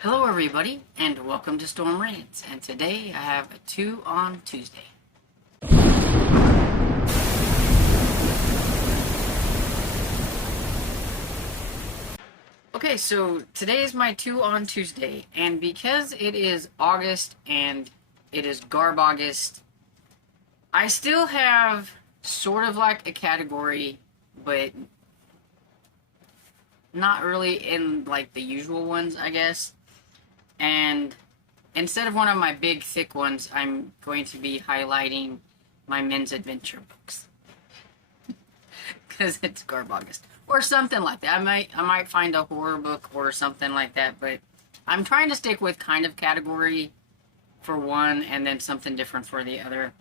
Hello everybody, and welcome to Storm Rants, and today I have a 2 on Tuesday. Okay, so today is my 2 on Tuesday, and because it is August and it is Garbaugust, I still have sort of like a category, but not really in like the usual ones, I guess. And instead of one of my big thick ones, I'm going to be highlighting my men's adventure books because it's Garbaugust or something like that. I might find a horror book or something like that, but I'm trying to stick with kind of category for one and then something different for the other.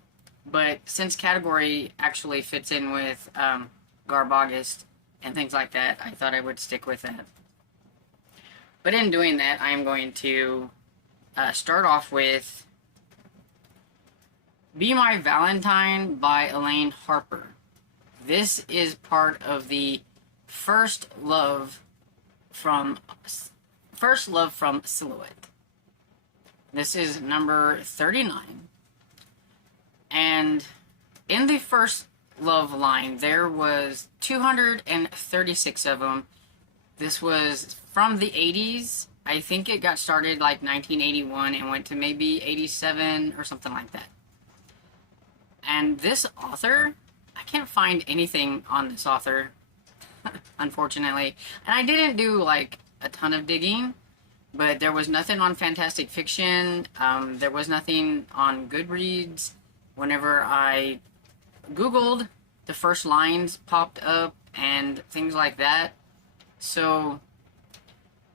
But since category actually fits in with Garbaugust and things like that, I thought I would stick with that. But in doing that, I am going to start off with Be My Valentine by Elaine Harper. This is part of the First Love from Silhouette. This is number 39. And in the First Love line, there was 236 of them. This was from the 80s. I think it got started like 1981 and went to maybe 87 or something like that. And this author, I can't find anything on this author, unfortunately. And I didn't do like a ton of digging, but there was nothing on Fantastic Fiction. There was nothing on Goodreads. Whenever I Googled, the first lines popped up and things like that. So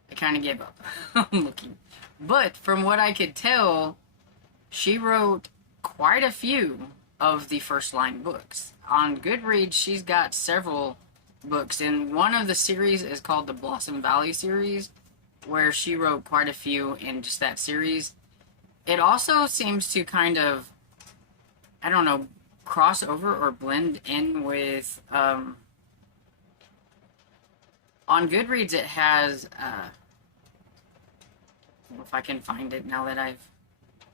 I kind of gave up on looking. But from what I could tell, she wrote quite a few of the first line books. On Goodreads, she's got several books, and one of the series is called the Blossom Valley series, where she wrote quite a few in just that series. It also seems to kind of, I don't know, cross over or blend in with, on Goodreads it has, if I can find it now that I've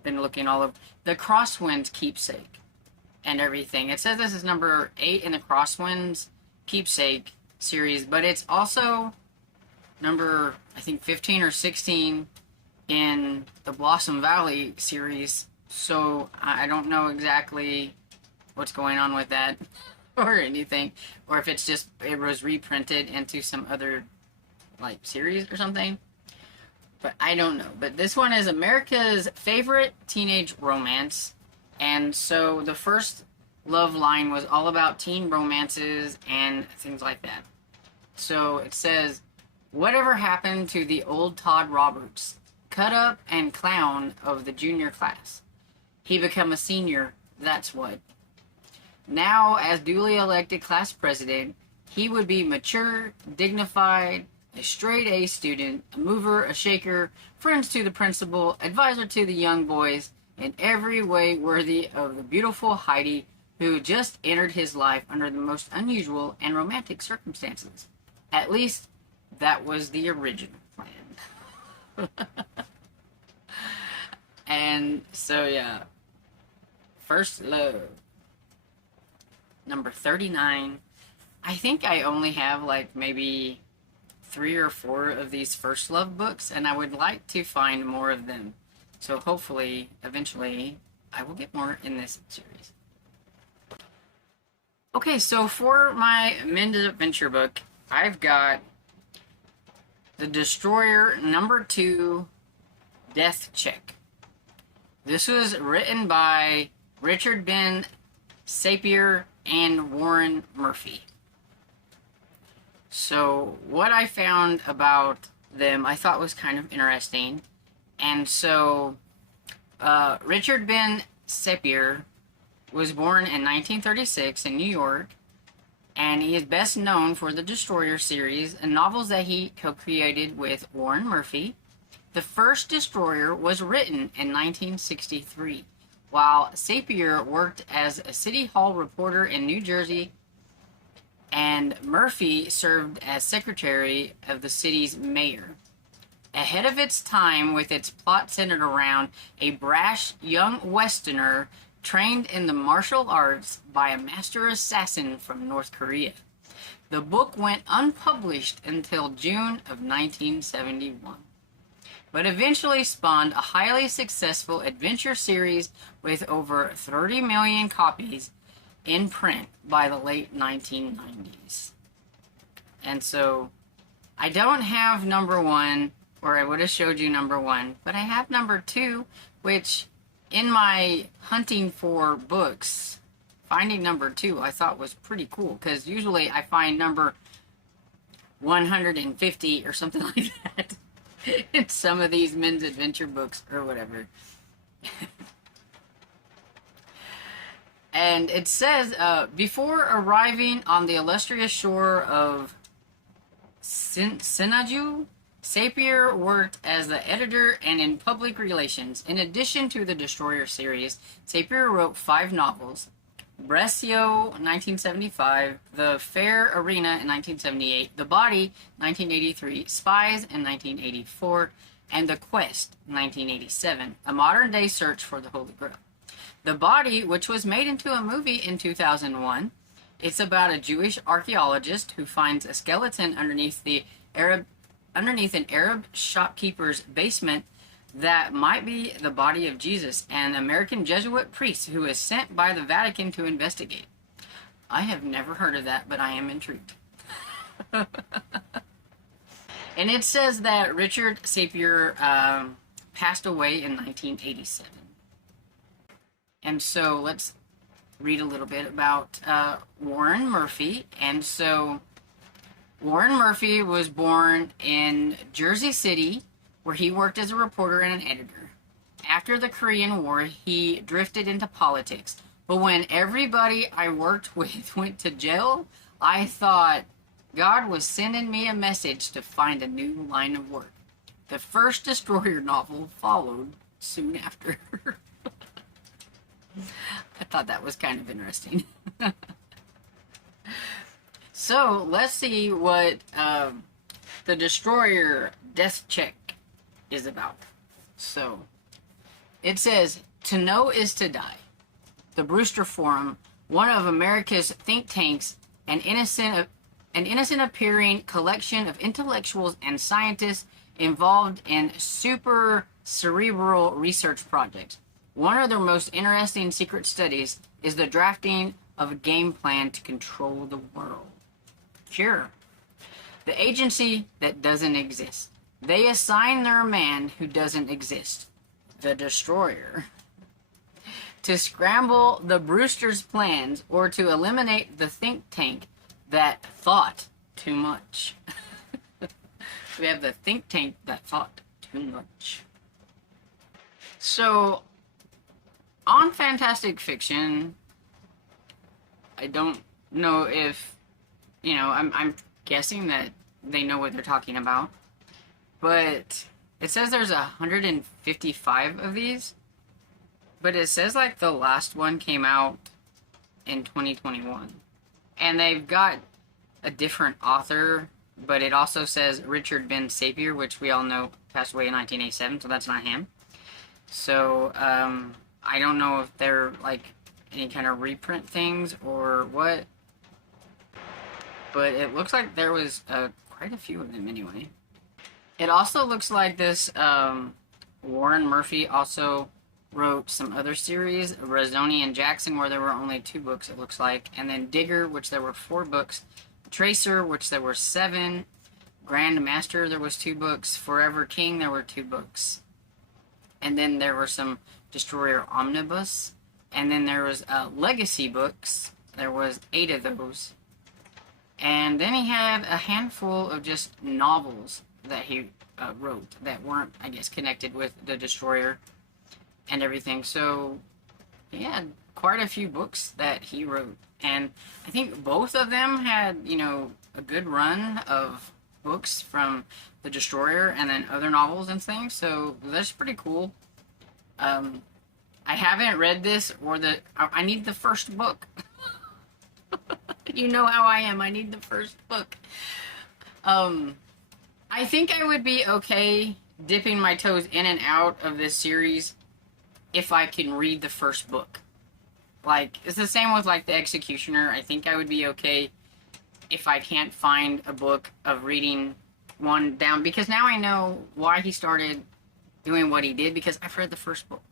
been looking all over, the Crosswinds Keepsake and everything. It says this is number 8 in the Crosswinds Keepsake series, but it's also number, I think, 15 or 16 in the Blossom Valley series, so I don't know exactly what's going on with that or anything, or if it's just, it was reprinted into some other, like, series or something. But I don't know. But this one is America's favorite teenage romance. And so the first love line was all about teen romances and things like that. So it says, whatever happened to the old Todd Roberts, cut up and clown of the junior class? He become a senior, that's what. Now, as duly elected class president, he would be mature, dignified, a straight-A student, a mover, a shaker, friends to the principal, advisor to the young boys, in every way worthy of the beautiful Heidi, who just entered his life under the most unusual and romantic circumstances. At least, that was the original plan. And so, yeah. First Love. Number 39. I think I only have like maybe 3 or 4 of these first love books, and I would like to find more of them. So hopefully, eventually, I will get more in this series. Okay, so for my men's adventure book, I've got The Destroyer number 2, Death Check. This was written by Richard Ben Sapir and Warren Murphy. So what I found about them I thought was kind of interesting. And so Richard Ben Sapir was born in 1936 in New York, and he is best known for the Destroyer series and novels that he co-created with Warren Murphy. The first Destroyer was written in 1963, while Sapir worked as a city hall reporter in New Jersey, and Murphy served as secretary of the city's mayor. ahead of its time with its plot centered around a brash young Westerner trained in the martial arts by a master assassin from North Korea. The book went unpublished until June of 1971, but eventually spawned a highly successful adventure series with over 30 million copies in print by the late 1990s. And so, I don't have number 1, or I would have showed you number 1, but I have number 2, which in my hunting for books, finding number 2 I thought was pretty cool, because usually I find number 150 or something like that in some of these men's adventure books or whatever. And it says, before arriving on the illustrious shore of Senaju, Sapir worked as the editor and in public relations. In addition to the Destroyer series, Sapir wrote 5 novels: Brescio, 1975, The Fair Arena in 1978, The Body, 1983, Spies in 1984, and The Quest, 1987, a modern-day search for the Holy Grail. The Body, which was made into a movie in 2001, it's about a Jewish archaeologist who finds a skeleton underneath an Arab shopkeeper's basement that might be the body of Jesus, an American Jesuit priest who is sent by the Vatican to investigate. I have never heard of that, but I am intrigued. And it says that Richard Sapir passed away in 1987. And so let's read a little bit about Warren Murphy. And so Warren Murphy was born in Jersey City, where he worked as a reporter and an editor. After the Korean War, he drifted into politics. But when everybody I worked with went to jail, I thought God was sending me a message to find a new line of work. The first Destroyer novel followed soon after. I thought that was kind of interesting. So, let's see what the Destroyer Death Check is about. So, it says, "To know is to die." The Brewster Forum, one of America's think tanks, an innocent appearing collection of intellectuals and scientists involved in super cerebral research projects. One of their most interesting secret studies is the drafting of a game plan to control the world. Sure. The agency that doesn't exist. They assign their man who doesn't exist, the Destroyer, to scramble the Brewster's plans or to eliminate the think tank that thought too much. We have the think tank that thought too much. So, on fantastic fiction, I don't know if, I'm guessing that they know what they're talking about, but it says there's 155 of these, but it says like the last one came out in 2021, and they've got a different author, but it also says Richard Ben Sapir, which we all know passed away in 1987, so that's not him. So, I don't know if they're like any kind of reprint things or what, but it looks like there was quite a few of them anyway. It also looks like this Warren Murphy also wrote some other series, Razzoni and Jackson, where there were only 2 books, it looks like, and then Digger, which there were 4 books, Tracer, which there were 7, Grand Master, there was 2 books, Forever King, there were 2 books, and then there were some Destroyer Omnibus, and then there was Legacy books, there was 8 of those, and then he had a handful of just novels that he wrote that weren't, I guess, connected with the Destroyer and everything. So he had quite a few books that he wrote, and I think both of them had, a good run of books from the Destroyer and then other novels and things, so that's pretty cool. I haven't read this, or I need the first book. You know how I am, I need the first book. I think I would be okay dipping my toes in and out of this series if I can read the first book. Like, it's the same with, like, The Executioner. I think I would be okay if I can't find a book of reading one down, because now I know why he started doing what he did, because I've read the first book.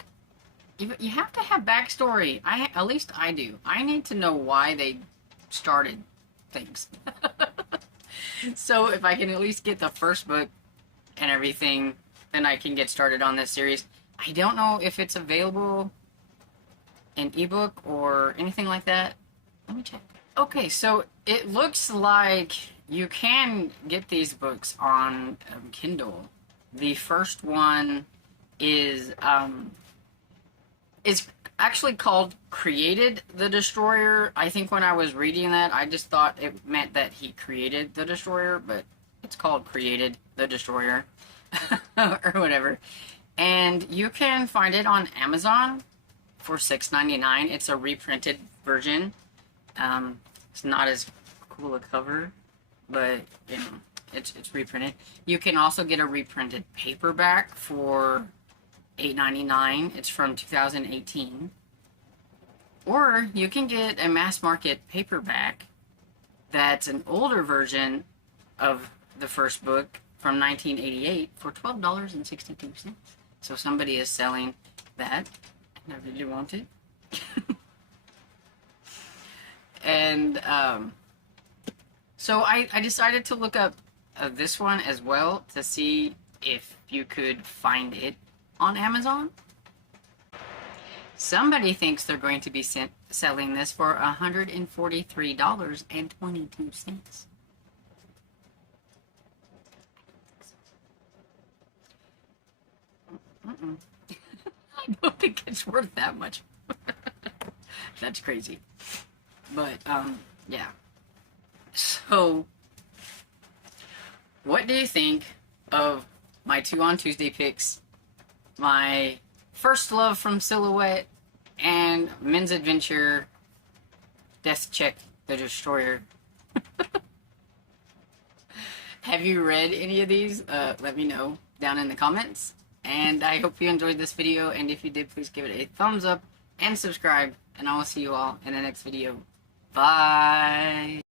You have to have backstory. At least I do. I need to know why they started things. So if I can at least get the first book and everything, then I can get started on this series. I don't know if it's available in ebook or anything like that. Let me check. Okay, so it looks like you can get these books on Kindle. The first one is actually called Created the Destroyer. I think when I was reading that, I just thought it meant that he created the Destroyer, but it's called Created the Destroyer or whatever. And you can find it on Amazon for $6.99. It's a reprinted version. It's not as cool a cover, but you know, it's reprinted. You can also get a reprinted paperback for $8.99. It's from 2018. Or you can get a mass market paperback that's an older version of the first book from 1988 for $12.62. So somebody is selling that, and I really want it. And so I decided to look up this one as well to see if you could find it on Amazon. Somebody thinks they're going to be selling this for $143.22. I don't think it's worth that much. That's crazy. But, yeah. So, what do you think of my 2 on Tuesday picks? My First Love from Silhouette and Men's Adventure Death Check the Destroyer. Have you read any of these? Let me know down in the comments. And I hope you enjoyed this video, and if you did, please give it a thumbs up and subscribe, and I will see you all in the next video. Bye!